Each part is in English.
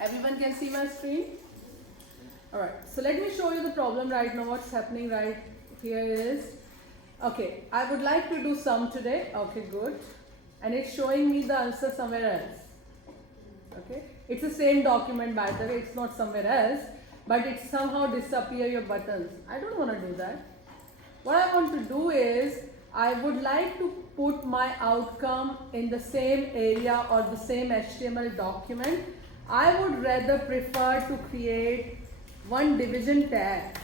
Everyone can see my screen? Alright, so let me show you the problem right now. What's happening right here is, okay, I would like to do sum today. Okay, good. And it's showing me the answer somewhere else. Okay, it's the same document by the way, it's not somewhere else, but it somehow disappear your buttons. I don't want to do that. What I want to do is, I would like to put my outcome in the same area or the same HTML document. I would rather prefer to create one division tag.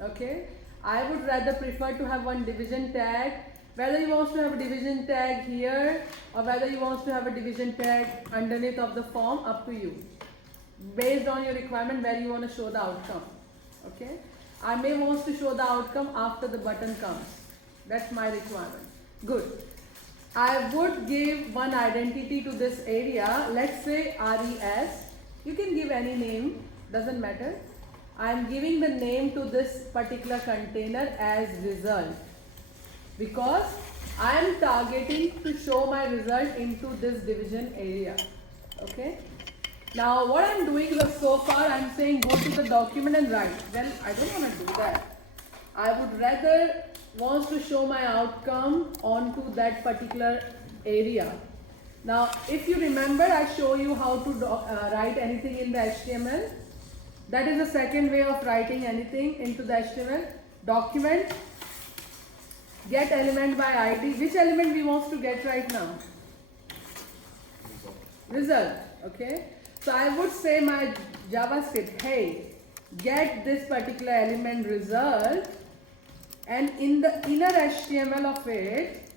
Okay, I would rather prefer to have one division tag. Whether you want to have a division tag here or whether you want to have a division tag underneath of the form, up to you. Based on your requirement where you want to show the outcome. Okay, I may want to show the outcome after the button comes. That's my requirement. Good. I would give one identity to this area. Let's say RES. You can give any name, doesn't matter. I am giving the name to this particular container as result, because I am targeting to show my result into this division area. Okay. Now what I am doing so far, I am saying go to the document and write. Well, I don't want to do that. I would rather want to show my outcome onto that particular area. Now if you remember, I show you how to write anything in the HTML. That is the second way of writing anything into the HTML. Document, get element by ID. Which element we want to get right now? Result. Okay. So I would say my JavaScript, hey, get this particular element result, and in the inner HTML of it,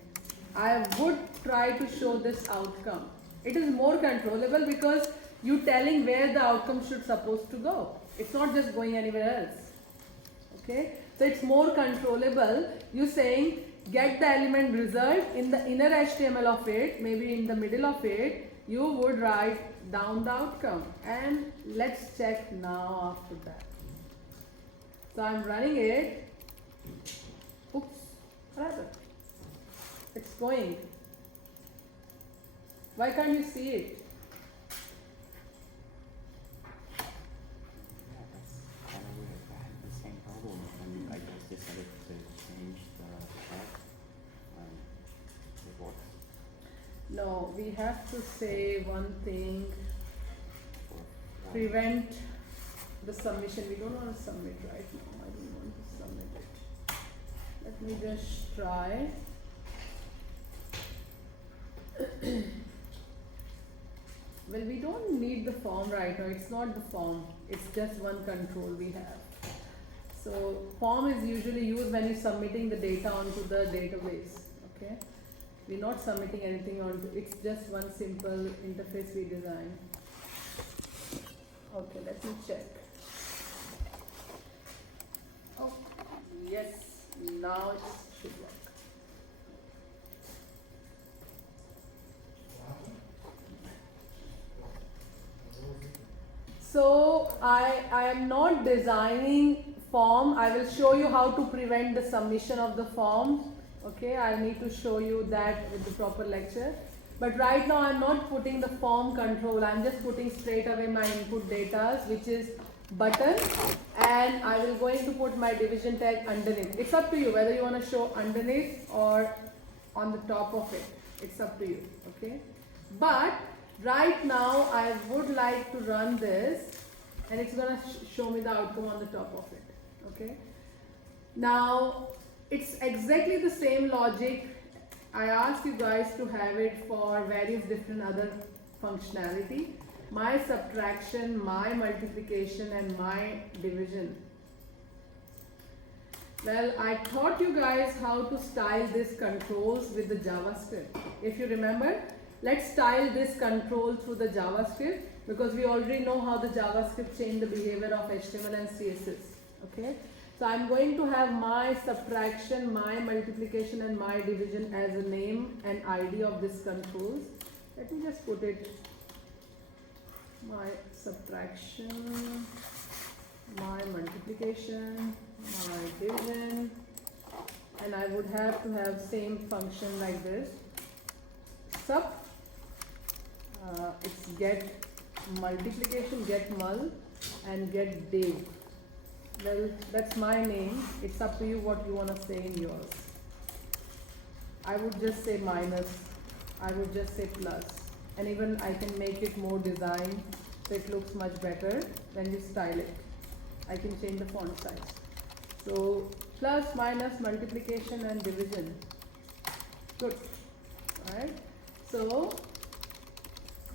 I would try to show this outcome. It is more controllable because you telling where the outcome should supposed to go. It's not just going anywhere else. Okay. So it's more controllable. You saying get the element result in the inner HTML of it, maybe in the middle of it, you would write down the outcome. And let's check now after that. So I'm running it. Oops, what happened? It's going. Why can't you see it? No, we have to say one thing, prevent the submission. We don't want to submit right now. I don't want to submit it. Let me just try. Well, we don't need the form right now. It's not the form. It's just one control we have. So form is usually used when you're submitting the data onto the database. Okay. We're not submitting anything onto, it's just one simple interface we design. Okay, let me check. Oh, yes, now it should work. So I am not designing form. I will show you how to prevent the submission of the form. Okay, I need to show you that with the proper lecture. But right now I'm not putting the form control. I'm just putting straight away my input data, which is button, and I will going to put my division tag underneath. It's up to you whether you want to show underneath or on the top of it. It's up to you. Okay. But right now I would like to run this, and it's gonna show me the outcome on the top of it. Okay. Now it's exactly the same logic. I asked you guys to have it for various different other functionality. My subtraction, my multiplication, and my division. Well, I taught you guys how to style these controls with the JavaScript. If you remember, let's style this control through the JavaScript, because we already know how the JavaScript change the behavior of HTML and CSS. Okay. So I'm going to have my subtraction, my multiplication, and my division as a name and ID of this controls. Let me just put it, my subtraction, my multiplication, my division, and I would have to have same function like this. Sub, it's get multiplication get mul and get div. Well, that's my name. It's up to you what you want to say in yours. I would just say minus. I would just say plus. And even I can make it more design so it looks much better when you style it. I can change the font size. So plus, minus, multiplication and division. Good. Alright. So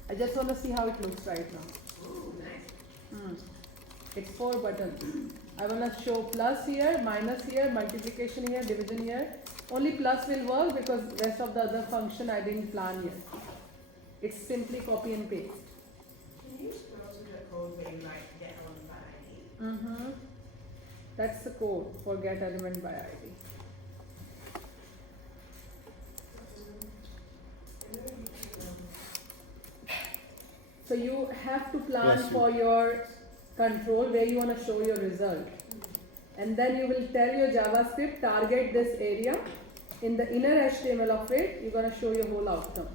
I just want to see how it looks right now. Ooh, nice. It's 4 buttons. I want to show plus here, minus here, multiplication here, division here. Only plus will work because rest of the other function I didn't plan yet. It's simply copy and paste. Can you scroll to the code where you like get on by ID? That's the code for get element by ID. So you have to plan for your control where you want to show your result. And then you will tell your JavaScript, target this area. In the inner HTML of it, you're going to show your whole outcome.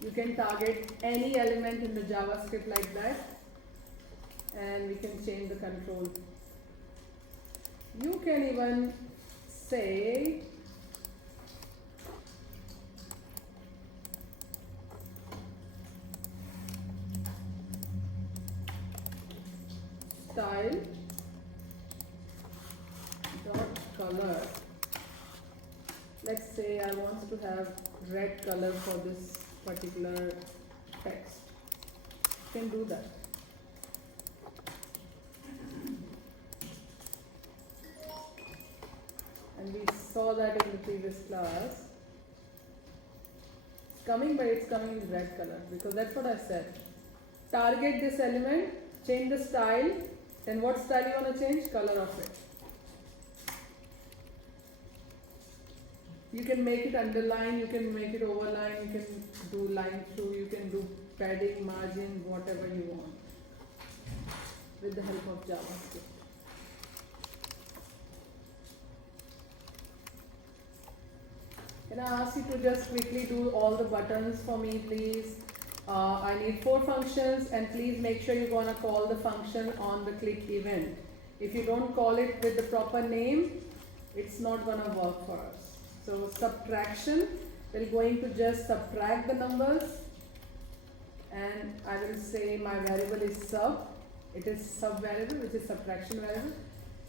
You can target any element in the JavaScript like that. And we can change the control. You can even say style dot color. Let's say I want to have red color for this particular text. You can do that. And we saw that in the previous class. It's coming, but it's coming in red color because that's what I said. Target this element, change the style, then what style you want to change? Color of it. You can make it underline, you can make it overline, you can do line through, you can do padding, margin, whatever you want with the help of JavaScript. Can I ask you to just quickly do all the buttons for me, please? I need 4 functions, and please make sure you're gonna call the function on the click event. If you don't call it with the proper name, it's not gonna work for us. So subtraction, we're going to just subtract the numbers, and I will say my variable is sub. It is sub variable, which is subtraction variable,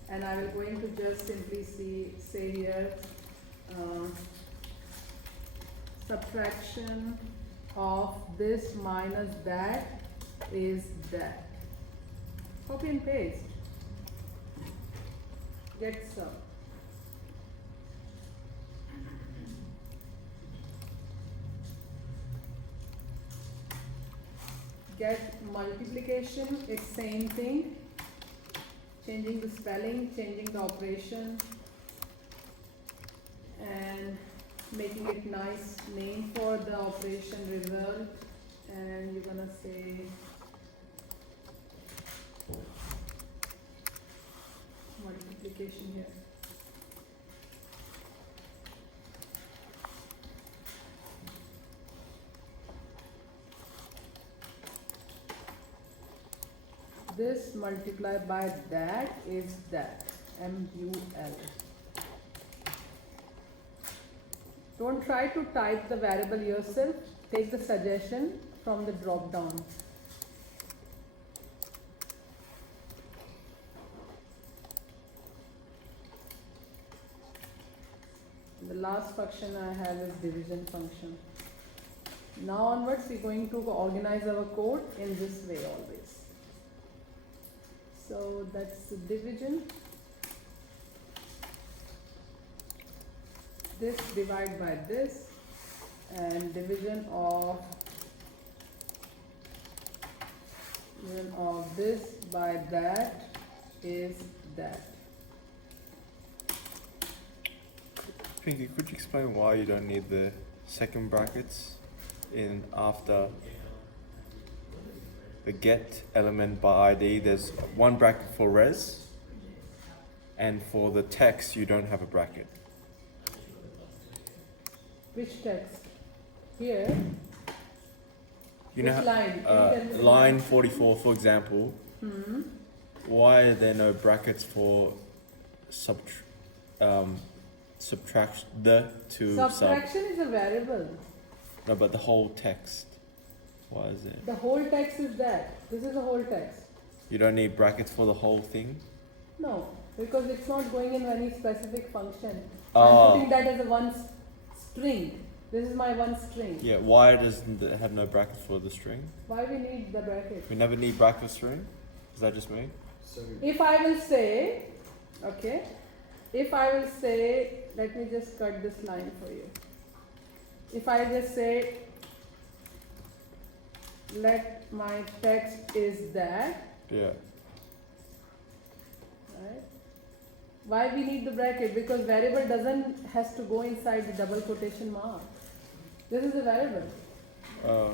and I will going to just simply say here subtraction of this minus that is that. Copy and paste. Get sub. Get multiplication, it's same thing. Changing the spelling, changing the operation, and making it nice name for the operation result. And you're gonna say multiplication here. This multiplied by that is that, MUL. Don't try to type the variable yourself. Take the suggestion from the drop down. The last function I have is division function. Now onwards, we're going to organize our code in this way always. So that's the division. This divide by this, and division of this by that is that. Pinky, could you explain why you don't need the second brackets in after the get element by ID? There's one bracket for res, and for the text you don't have a bracket. Which text? here, You know, which line? Can you tell me the line 44, for example, Hmm. why are there no brackets for subtract the to sub? Subtraction is a variable. No, but the whole text. Why is it? The whole text is that. This is the whole text. You don't need brackets for the whole thing? No, because it's not going in any specific function. Oh. I'm putting that as a one string. This is my one string. Yeah, why doesn't it have no brackets for the string? Why we need the bracket? We never need brackets for string? Is that just me? So If I will say, okay, if I will say, let me just cut this line for you. If I just say, let my text is that, Yeah. right? Why we need the bracket? Because variable doesn't has to go inside the double quotation mark. This is a variable. Oh,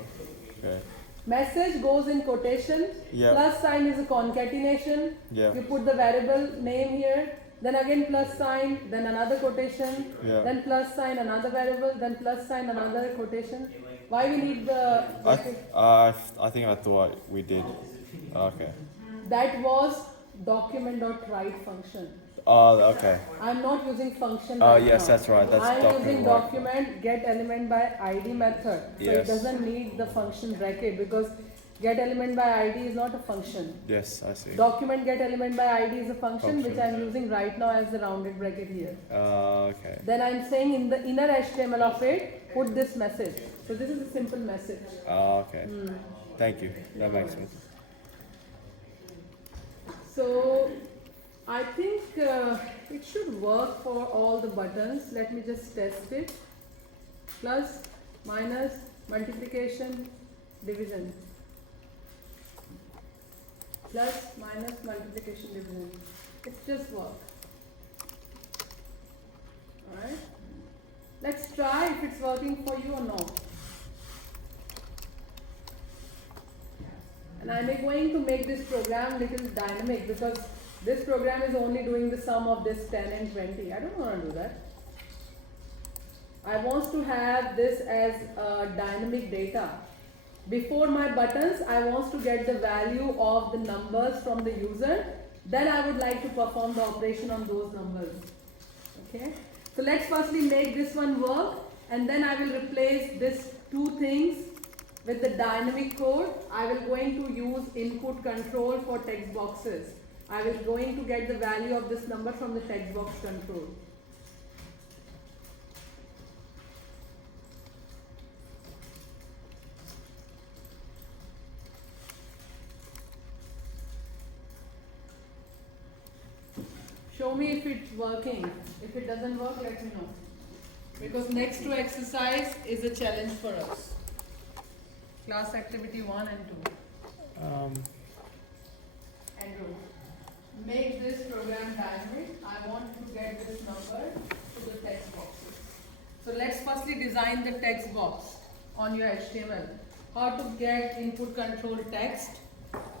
okay. Message goes in quotation. Yeah. Plus sign is a concatenation. Yeah. You put the variable name here. Then again plus sign. Then another quotation. Yeah. Then plus sign another variable. Then plus sign another quotation. Why we need the bracket? I think I thought we did. Okay. That was document.write function. Oh, okay. I'm not using function Oh, right yes, now. that's right. That's I'm using document. document get element by ID method. So it Yes. doesn't need the function bracket because get element by ID is not a function. Yes, I see. Document get element by ID is a function which Function. I'm using right now as the rounded bracket here. Okay. Then I'm saying in the inner HTML of it, put this message. So this is a simple message. Okay. Hmm. Thank you. That makes sense. So I think it should work for all the buttons. Let me just test it. Plus, minus, multiplication, division. Plus, minus, multiplication, division. It just works. Alright. Let's try if it's working for you or not. And I'm going to make this program little dynamic because this program is only doing the sum of this 10 and 20. I don't want to do that. I want to have this as dynamic data. Before my buttons, I want to get the value of the numbers from the user. Then I would like to perform the operation on those numbers. Okay. So let's firstly make this one work, and then I will replace these two things with the dynamic code. I will going to use input control for text boxes. I will going to get the value of this number from the text box control. Show me if it's working. If it doesn't work, let me know. Because next to exercise is a challenge for us. Class activity 1 and 2. Andrew, make this program dynamic. I want to get this number to the text boxes. So let's firstly design the text box on your HTML. How to get input control text.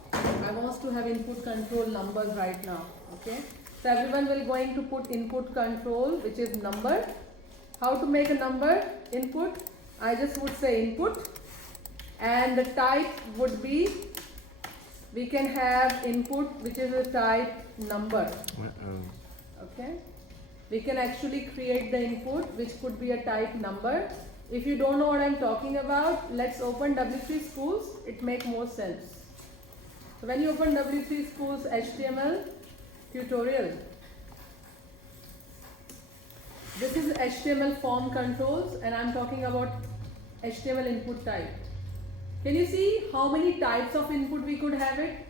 I want to have input control numbers right now. Okay. So everyone will going to put input control, which is number. How to make a number input? I just would say input, and the type would be, we can have input which is a type number. Okay. We can actually create the input which could be a type number. If you don't know what I'm talking about, let's open W3 Schools. It makes more sense. So when you open W3 Schools HTML tutorial, this is HTML form controls, and I'm talking about HTML input type. Can you see how many types of input we could have it?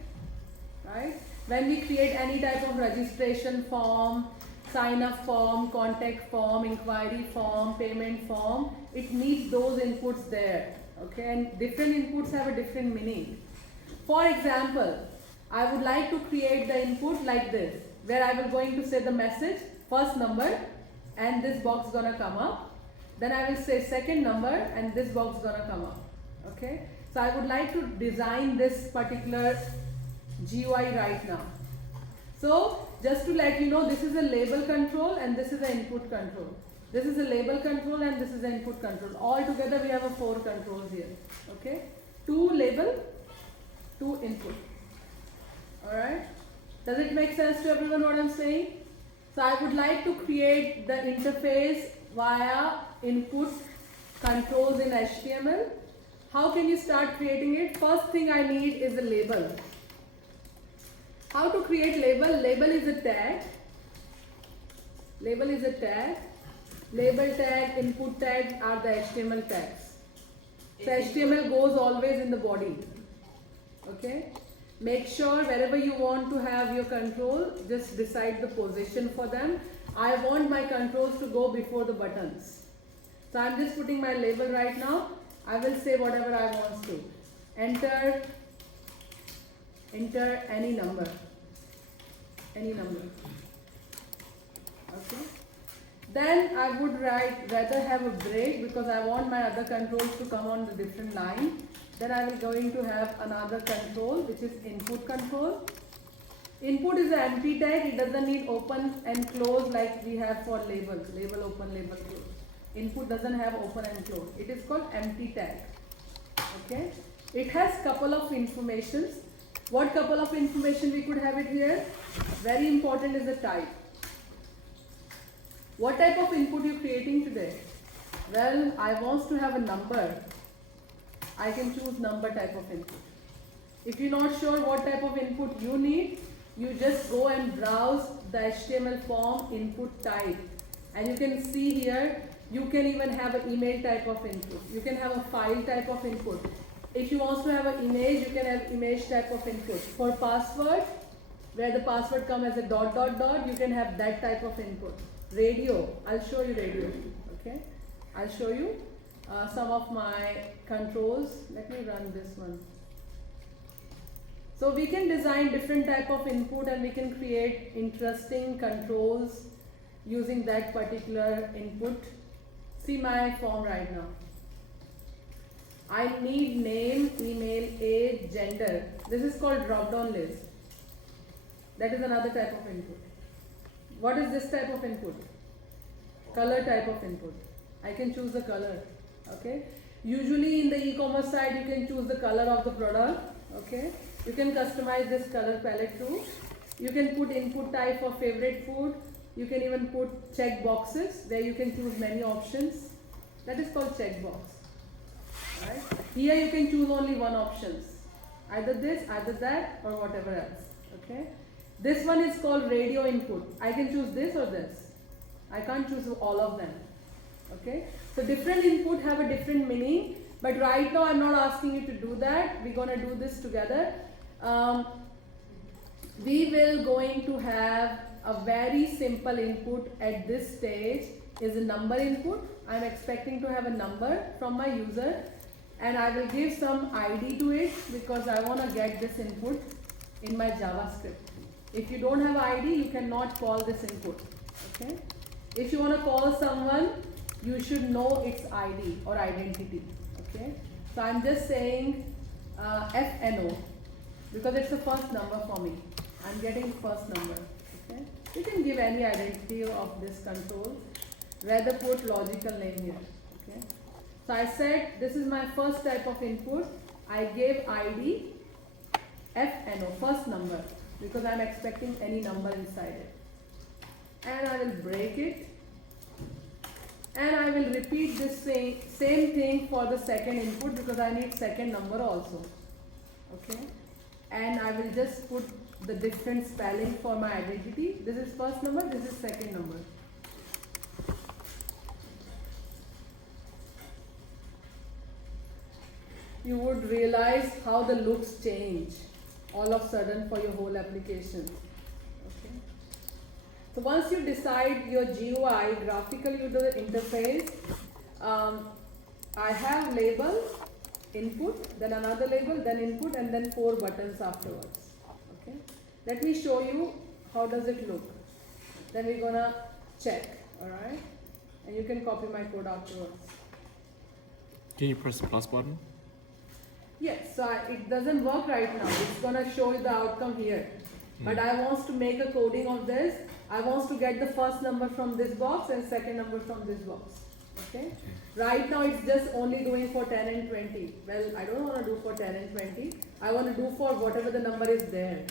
Right? When we create any type of registration form, sign up form, contact form, inquiry form, payment form, it needs those inputs there. Okay, and different inputs have a different meaning. For example, I would like to create the input like this, where I will going to say the message, first number, and this box gonna come up. Then I will say second number, and this box gonna come up. Okay, so I would like to design this particular GUI right now. So just to let you know, this is a label control and this is an input control. This is a label control and this is the input control. All together we have a 4 controls here. Okay? 2 label, 2 input. Alright? Does it make sense to everyone what I'm saying? So I would like to create the interface via input controls in HTML. How can you start creating it? First thing I need is a label. How to create label? Label is a tag. Label is a tag. Label tag, input tag are the HTML tags. So HTML goes always in the body. Okay? Make sure wherever you want to have your control, just decide the position for them. I want my controls to go before the buttons. So I'm just putting my label right now. I will say whatever I want to. Enter any number. Any number. Okay. Then I would rather have a break because I want my other controls to come on the different line. Then I will going to have another control which is input control. Input is an empty tag. It doesn't need open and close like we have for labels. Label open, label close. Input doesn't have open and close. It is called empty tag. Okay. It has couple of informations. What couple of information we could have it here? Very important is the type. What type of input you creating today? Well, I want to have a number. I can choose number type of input. If you're not sure what type of input you need, you just go and browse the HTML form input type. And you can see here, you can even have an email type of input. You can have a file type of input. If you want to have an image, you can have image type of input. For password, where the password comes as a ... you can have that type of input. Radio, I'll show you radio. Okay, I'll show you some of my controls. Let me run this one. So we can design different type of input and we can create interesting controls using that particular input. See my form right now. I need name, email, age, gender. This is called drop down list. That is another type of input. What is this type of input? Color type of input. I can choose the color. Okay. Usually in the e-commerce side, you can choose the color of the product. Okay. You can customize this color palette too. You can put input type for favorite food. You can even put check boxes where you can choose many options. That is called checkbox. Right? Here you can choose only one options. Either this, either that, or whatever else. Okay. This one is called radio input. I can choose this or this. I can't choose all of them. Okay. So different input have a different meaning. But right now I'm not asking you to do that. We're gonna do this together. We will going to have a very simple input at this stage is a number input. I'm expecting to have a number from my user and I will give some ID to it because I want to get this input in my JavaScript. If you don't have ID, you cannot call this input. Okay. If you want to call someone, you should know its ID or identity. Okay. So I'm just saying FNO because it's the first number for me. I'm getting the first number. Okay. You can give any identity of this control. Rather put logical name here. Okay. So I said this is my first type of input. I gave ID FNO, first number, because I'm expecting any number inside it. And I will break it. And I will repeat this same thing for the second input because I need second number also. Okay. And I will just put the different spelling for my identity. This is first number, this is second number. You would realize how the looks change all of a sudden for your whole application. Okay. So once you decide your GUI, graphical user interface, I have label, input, then another label, then input, and then 4 buttons afterwards. Okay. Let me show you how does it look. Then we're gonna check, alright? And you can copy my code afterwards. Can you press the plus button? Yes, so it doesn't work right now. It's gonna show you the outcome here. But I want to make a coding of this I want to get the first number from this box and second number from this box. Okay? Right now it's just only doing for 10 and 20. Well, I don't want to do for 10 and 20. I want to do for whatever the number is there.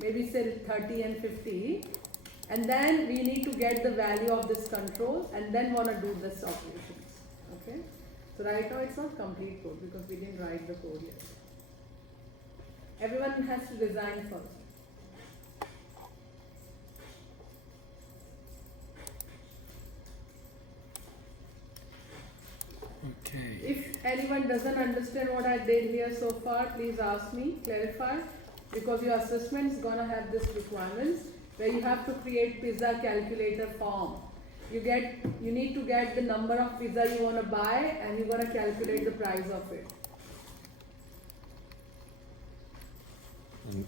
Maybe say 30 and 50. And then we need to get the value of this control and then want to do this operations. Okay? So right now it's not complete code because we didn't write the code yet. Everyone has to design first. Okay. If anyone doesn't understand what I did here so far, please ask me, clarify, because your assessment is gonna have this requirements where you have to create pizza calculator form. You need to get the number of pizza you wanna buy and you're gonna calculate the price of it. And,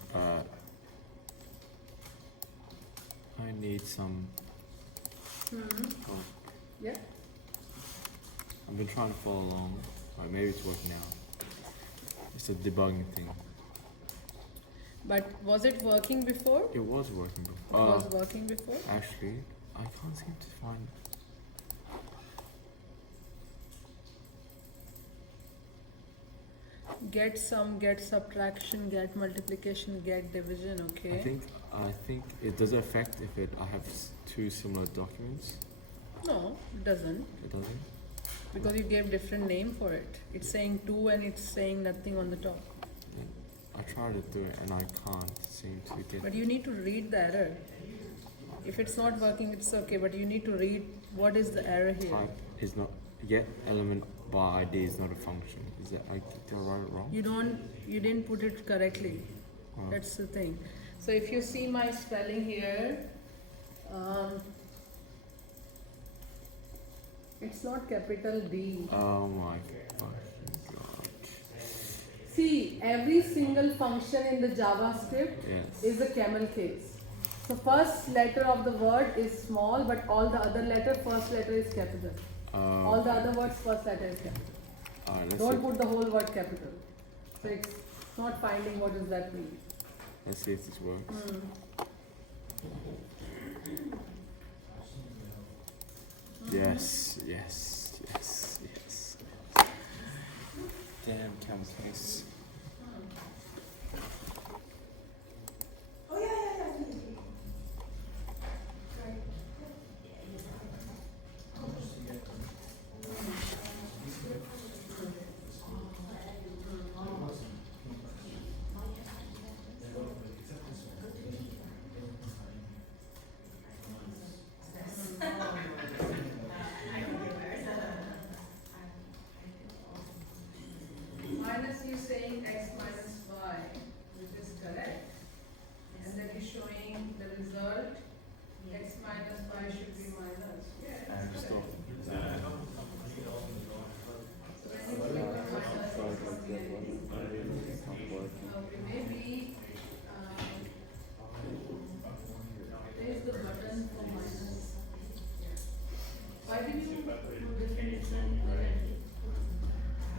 I need some. Oh, Yeah. I've been trying to follow along. Alright, maybe it's working out. It's a debugging thing. But was it working before? It was working It before. was working before? Actually, I can't seem to find. Get sum, get subtraction, get multiplication, get division, okay? I think it does affect if I have two similar documents. No, it doesn't. It doesn't. Because you gave different name for it. It's saying 2 and it's saying nothing on the top. I tried to do it and I can't seem to get. But you need to read the error. If it's not working, it's okay, but you need to read what is the error here. Type is not get element by ID is not a function. Is that I did I write it wrong? You didn't put it correctly. That's the thing. So if you see my spelling here, it's not capital D. Oh my fucking god. See, every single function in the JavaScript Yes. is a camel case. So first letter of the word is small, but all the other letter, first letter is capital. All the other words, first letter is capital. Alright, Don't put the whole word capital. So it's not finding what does that mean. let's see if this works. Yes, yes, yes, yes. Damn camel's face. Oh yeah, yeah, yeah. Minus you saying x minus y, which is correct. And then you're showing the result, x minus y should be minus. Yeah, And that's stop. correct. So when you click on minus, it's okay, maybe, there's the button for minus. Why did you put different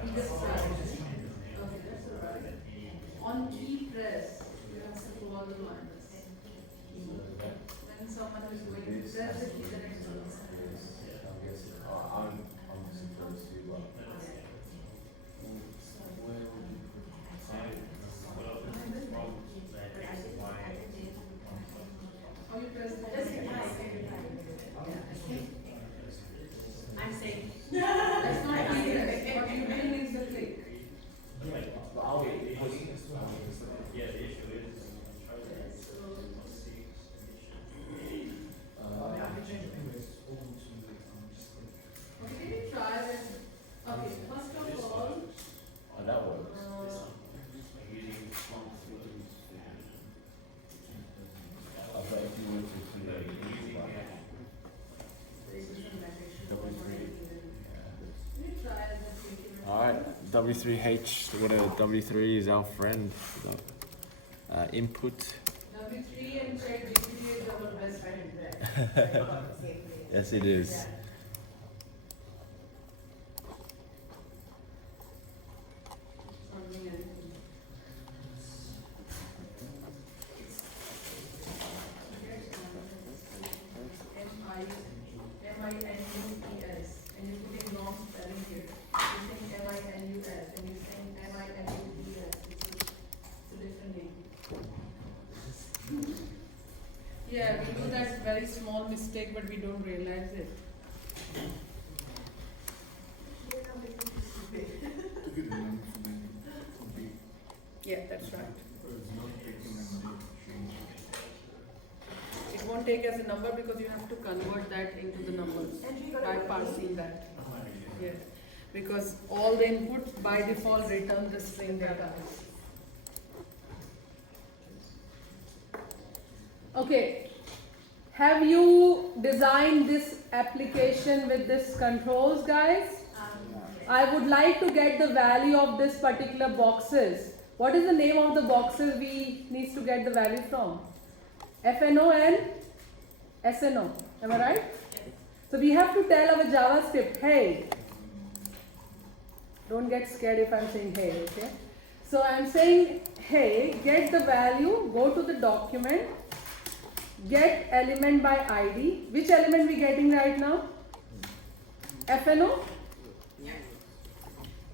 you just try. Okay, that's alright. On key press, you have to do all the minus. When someone is going to press the key, the next one. How you press the key? I'm saying. That's not key press. What you doing is the click. Okay, try it. Okay, first of all, That works. But if you were to create Alright, W3H, whatever, W3 is our friend. Input. W3 and ChatGPT is our best friend. Yes, it is. Yeah, we do that very small mistake, but we don't realize it. Yeah, that's right. It won't take as a number because you have to convert that into the numbers by parsing that. Yeah, because all the inputs by default return the string data. Okay, have you designed this application with this controls, guys? I would like to get the value of this particular boxes. What is the name of the boxes we need to get the value from? FNO and SNO. Am I right? So we have to tell our JavaScript, hey, don't get scared if I'm saying hey, okay? So I'm saying, hey, get the value, go to the document, get element by ID. Which element we getting right now? FNO?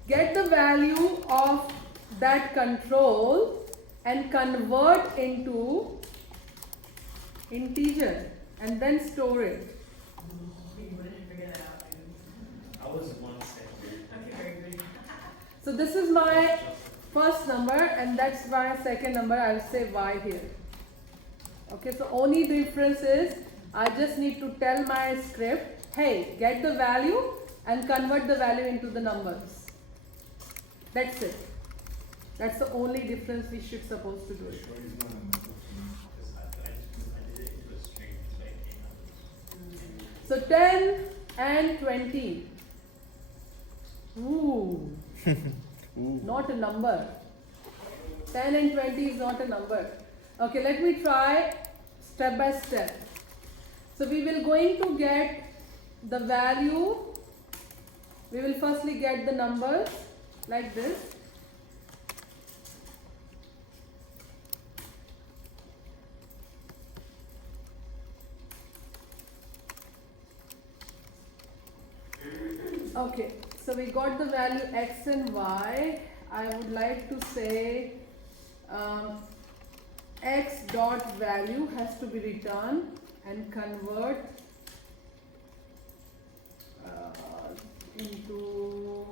Get the value of that control and convert into integer and then store it. I was one second. Okay, very good. So this is my first number and that's my second number. I'll say y here. Okay, so only difference is I just need to tell my script, hey, get the value and convert the value into the numbers. That's it. That's the only difference we should supposed to do it. So 10 and 20. Ooh. Not a number. 10 and 20 is not a number. Okay, let me try step by step. So we will going to get the value. We will firstly get the numbers like this. Okay, so we got the value x and y. I would like to say x dot value has to be returned and convert into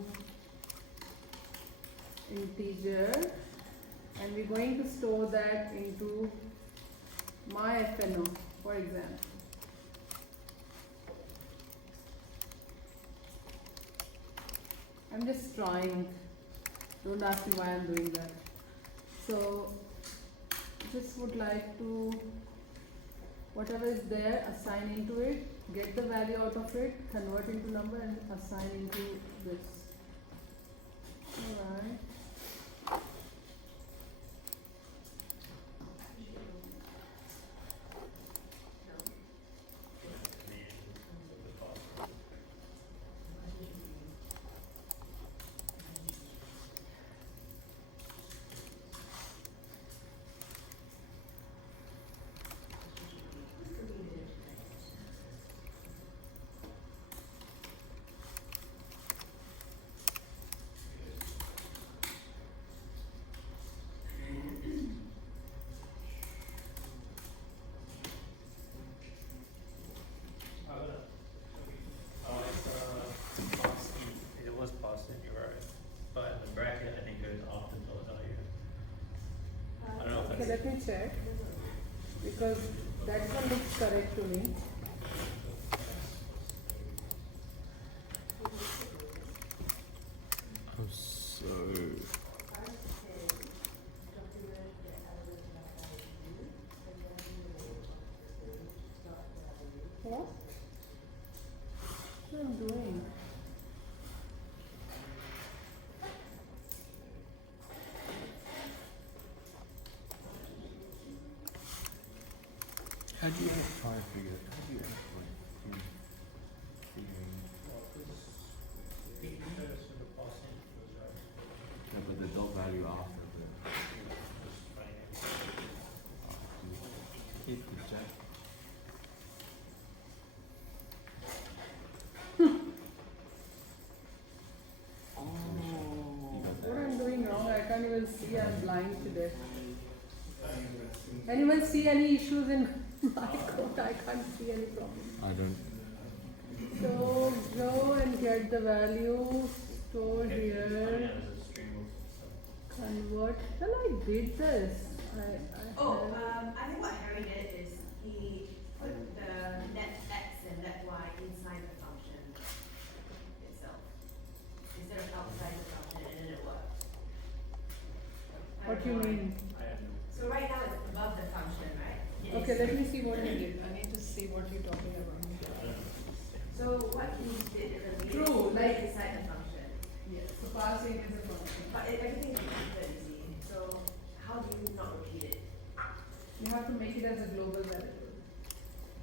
integer, and we're going to store that into my FNO, for example. I'm just trying. Don't ask me why I'm doing that. So just would like to, whatever is there, assign into it, get the value out of it, convert into number and assign into this. Alright. It was positive, you're right. But the bracket, I think, goes off the total value. I don't know if Okay, that's. let me check. Because that one looks correct to me. So What? What am I doing? how do you try and figure? How do you actually figuring? Yeah, but the dot value after the hit the jack. What I'm doing wrong, I can't even see, I'm blind today. Anyone see any issues in my code? I can't see any problem. I don't. So go and get the value, store Okay, here, it's fine as a stream of stuff. convert. Well, I did this. Oh, have- I think what Harry did is he put the net x and net y inside the function itself instead of outside the function, and then it worked. I What don't do you know why. mean? I have no. So right now it's above the function, right? It Okay, is- let me see what he did. I need to see what you're talking about. I don't know. So what he did differently True, is like- right inside the function. Yes, so passing is a function. But everything is very easy. So how do you not repeat it? You have to make it as a global variable.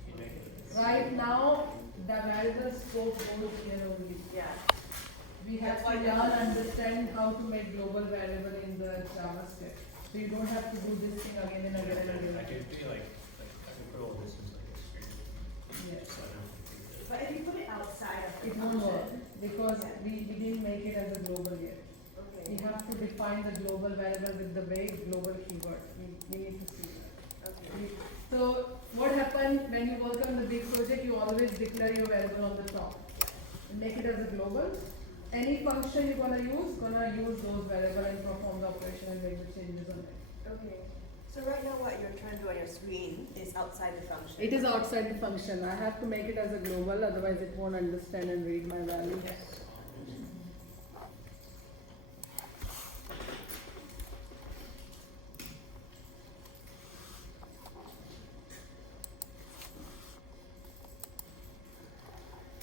You make it. Right now, the variable scope goes here only. Yeah. We have to learn, understand how to make global variable in the JavaScript. So you don't have to do this thing again and again and I again. could be like I could put all this as like a stream. Yes. So I don't have to do this. But if you put it outside of the It won't work function. because we didn't make it as a global yet. Okay. We have to define the global variable with the way global keyword. We need to see that. Okay. So what happened when you work on the big project, you always declare your variable on the top. Make it as a global. Any function you're gonna use those variable and perform the operation and make the changes on it. Okay. So right now what you're trying to do on your screen is outside the function. It is outside the function. I have to make it as a global, otherwise it won't understand and read my value.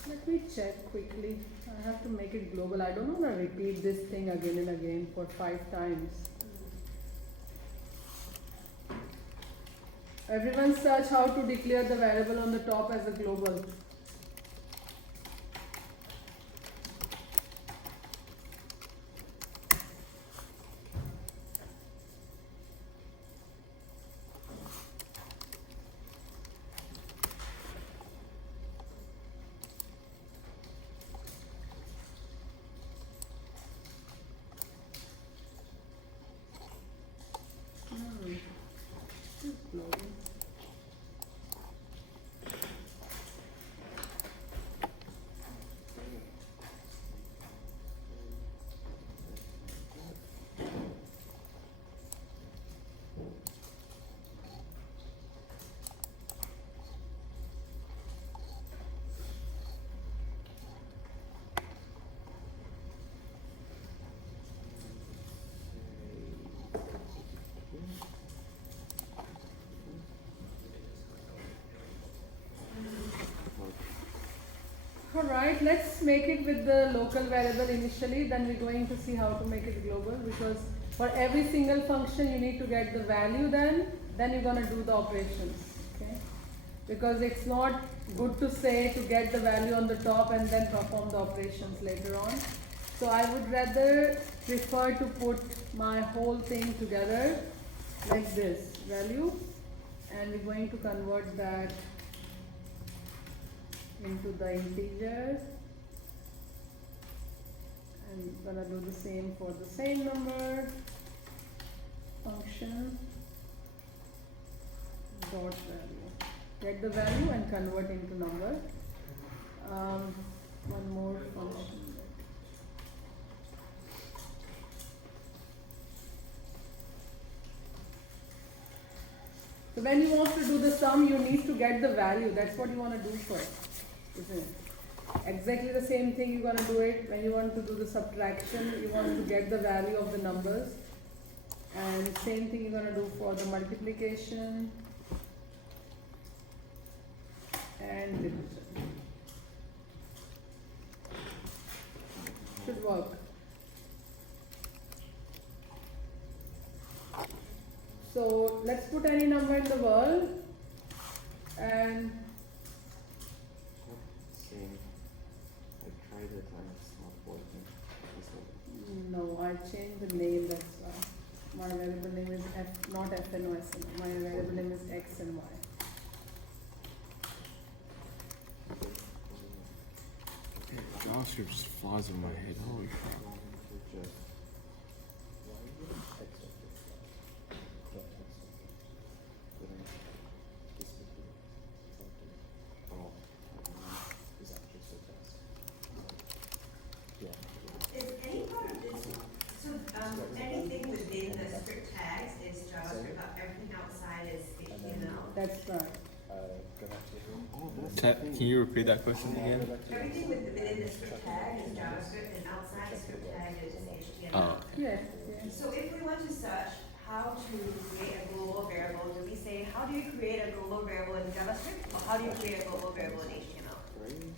Let me check quickly. I have to make it global. I don't want to repeat this thing again and again for 5 times. Everyone search how to declare the variable on the top as a global. Global. Alright, let's make it with the local variable initially, then we're going to see how to make it global, because for every single function you need to get the value, then you're gonna do the operations, okay? Because it's not good to say to get the value on the top and then perform the operations later on. So I would rather prefer to put my whole thing together like this, value, and we're going to convert that into the integer, and gonna do the same for the same number function dot value. Get the value and convert into number. One more function. So when you want to do the sum, you need to get the value. That's what you want to do first, isn't it? Exactly the same thing you're going to do it when you want to do the subtraction. You want to get the value of the numbers. And same thing you're going to do for the multiplication and division. Should work. So let's put any number in the world and Same. I tried it and it's not working. no, I changed the name, that's why. My variable name is F, not F and S. My variable name is X and Y. JavaScript just flies in my head. Holy crap. That's right. Oh, that's the Can thing. you repeat that question again? Everything within the script tag is JavaScript, and outside the script tag is HTML. Oh, Yes, yes. So if we want to search how to create a global variable, do we say, how do you create a global variable in JavaScript, or how do you create a global variable in HTML? Green,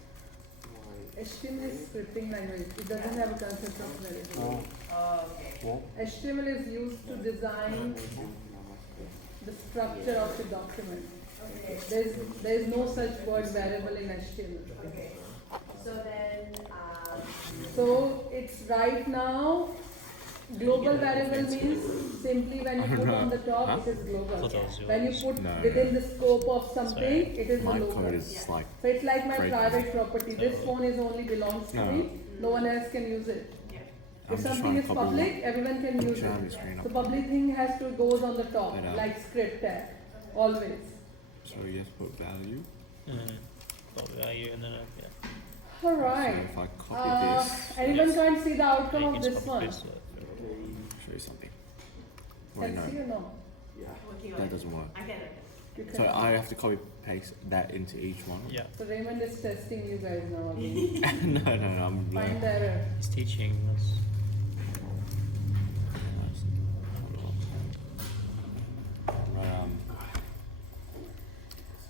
white. HTML is scripting language. It doesn't have a concept of variable. Oh, okay. What? HTML is used to design the structure of the document. Okay. There is no such word variable in HTML. Okay. So then, So it's right now, global variable means simply when you put on the top, Huh? it is global. Photos, When you yours. put No. within the scope of something, it is the My code local. is like So it's like my Great. private property. This phone is only belongs to No. me. No one else can use it. yeah. I'm If just something trying is to copy public, everyone can use sharing it. the screen The up. public thing has to goes on the top, I know. like script tag, always. So yes, put value. Got value and then yeah. All So right. if I copy this, Anyone can't see the outcome You of can this just one? copy paste it. show you something. Wait, Can see no, or no? Yeah. Working on that it. doesn't work. I get it. You can. So I have to copy paste that into each one. Yeah, So Raymond is testing you guys now again. no, I'm Find learning. the error. he's teaching us.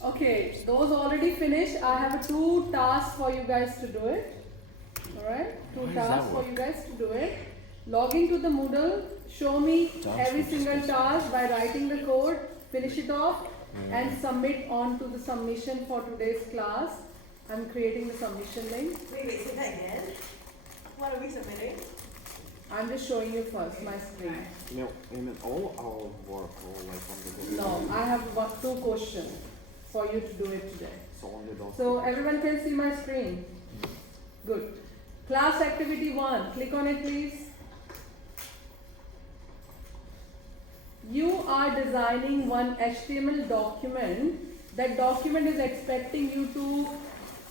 Okay, those already finished. I have 2 tasks for you guys to do it. Alright? 2 How does that tasks for work? you guys to do it. Log into the Moodle, show me every JavaScript single is task by writing the code, finish it off, and submit on to the submission for today's class. I'm creating the submission link. Wait, say that again? What are we submitting? I'm just showing you first my screen. You know, and all our work, all like on the No, I have 2 questions for you to do it today. So on the document. So everyone can see my screen? Good. Class activity 1, click on it please. You are designing one HTML document. That document is expecting you to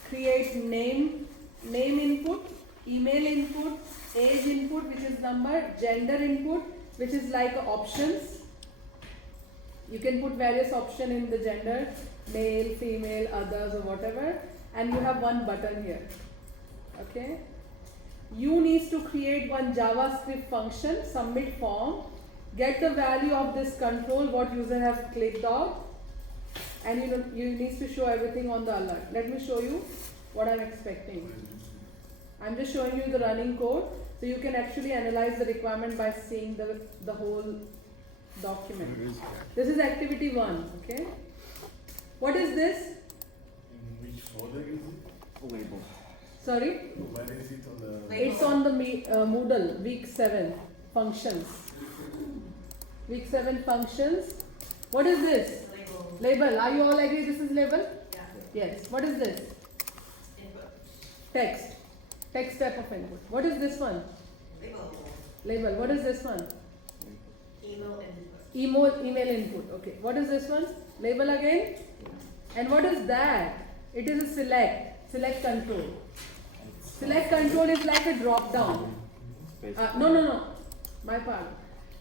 create name input, email input, age input which is number, gender input which is like options. You can put various options in the gender, male, female, others or whatever, and you have one button here. Okay? You need to create one JavaScript function, submit form, get the value of this control what user have clicked on, and you need to show everything on the alert. Let me show you what I'm expecting. I'm just showing you the running code so you can actually analyze the requirement by seeing the whole document. This is activity 1, okay? What is this? In which folder is it? label. Sorry? Where is it on the? Label. It's on the Moodle, week 7, functions. Week 7 functions. What is this? Label. Label. Are you all agree this is label? Yeah. Yes. What is this? Input. Text. Text type of input. What is this one? Label. Label. What is this one? Email input. Email input. Okay. What is this one? Label again. And what is that? It is a select control. Select control is like a drop down. No. My part.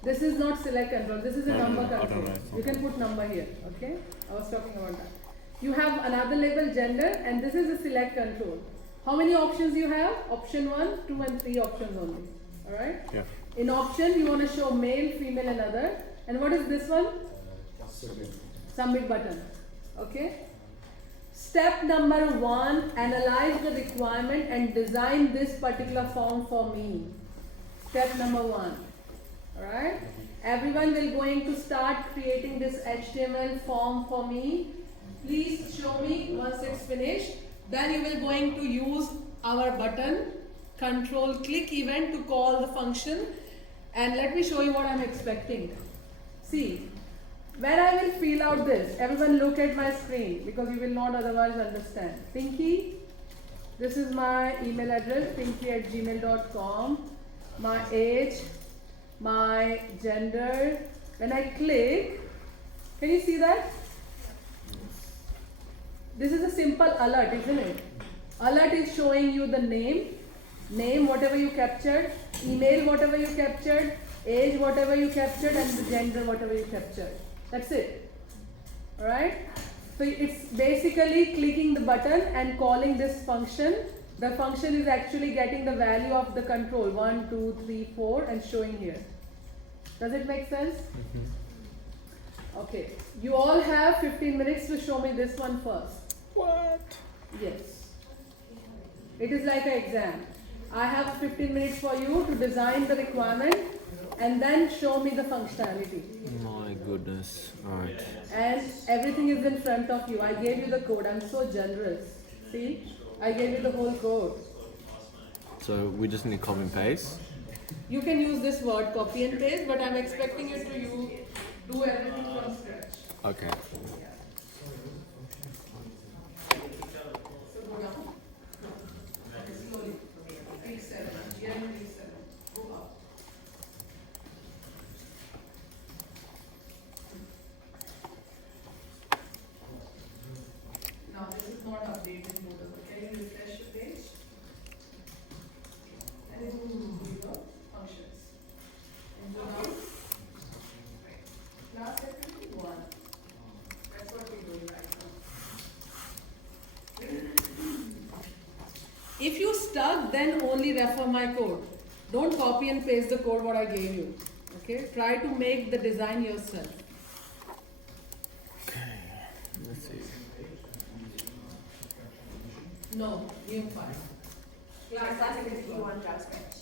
This is not select control. This is a No, number I don't control. know. You can put number here. Okay. I was talking about that. You have another label gender, and this is a select control. How many options you have? Option 1, 2, and 3 options only. All right. Yeah. In option, you want to show male, female, and other. And what is this one? Submit button. Okay. Step number 1, analyze the requirement and design this particular form for me. Step number 1. Alright. Everyone will going to start creating this HTML form for me. Please show me once it's finished. Then you will going to use our button, control click event to call the function. And let me show you what I'm expecting. See, when I will fill out this, everyone look at my screen because you will not otherwise understand. Pinky, this is my email address, pinky@gmail.com, my age, my gender. When I click, can you see that? This is a simple alert, isn't it? Alert is showing you the name whatever you captured, email whatever you captured, age whatever you captured, and the gender whatever you captured. That's it. Alright? So it's basically clicking the button and calling this function. The function is actually getting the value of the control 1, 2, 3, 4 and showing here. Does it make sense? Okay. You all have 15 minutes to show me this one first. What? Yes. It is like an exam. I have 15 minutes for you to design the requirement and then show me the functionality. My goodness. Alright. And everything is in front of you. I gave you the code. I'm so generous. See? I gave you the whole code. So we just need copy and paste. You can use this word copy and paste, but I'm expecting you to do everything from scratch. Okay. So go down. Slowly. Reset. Again reset. Go up. Now this is not updated model. Can you refresh the page? And it will do your functions. And go down. Last activity 1. That's what we're doing right now. If you stuck, then only refer my code. Don't copy and paste the code what I gave you. Okay? Try to make the design yourself. Okay. Let's see. No, new file. Class activity 1 JavaScript.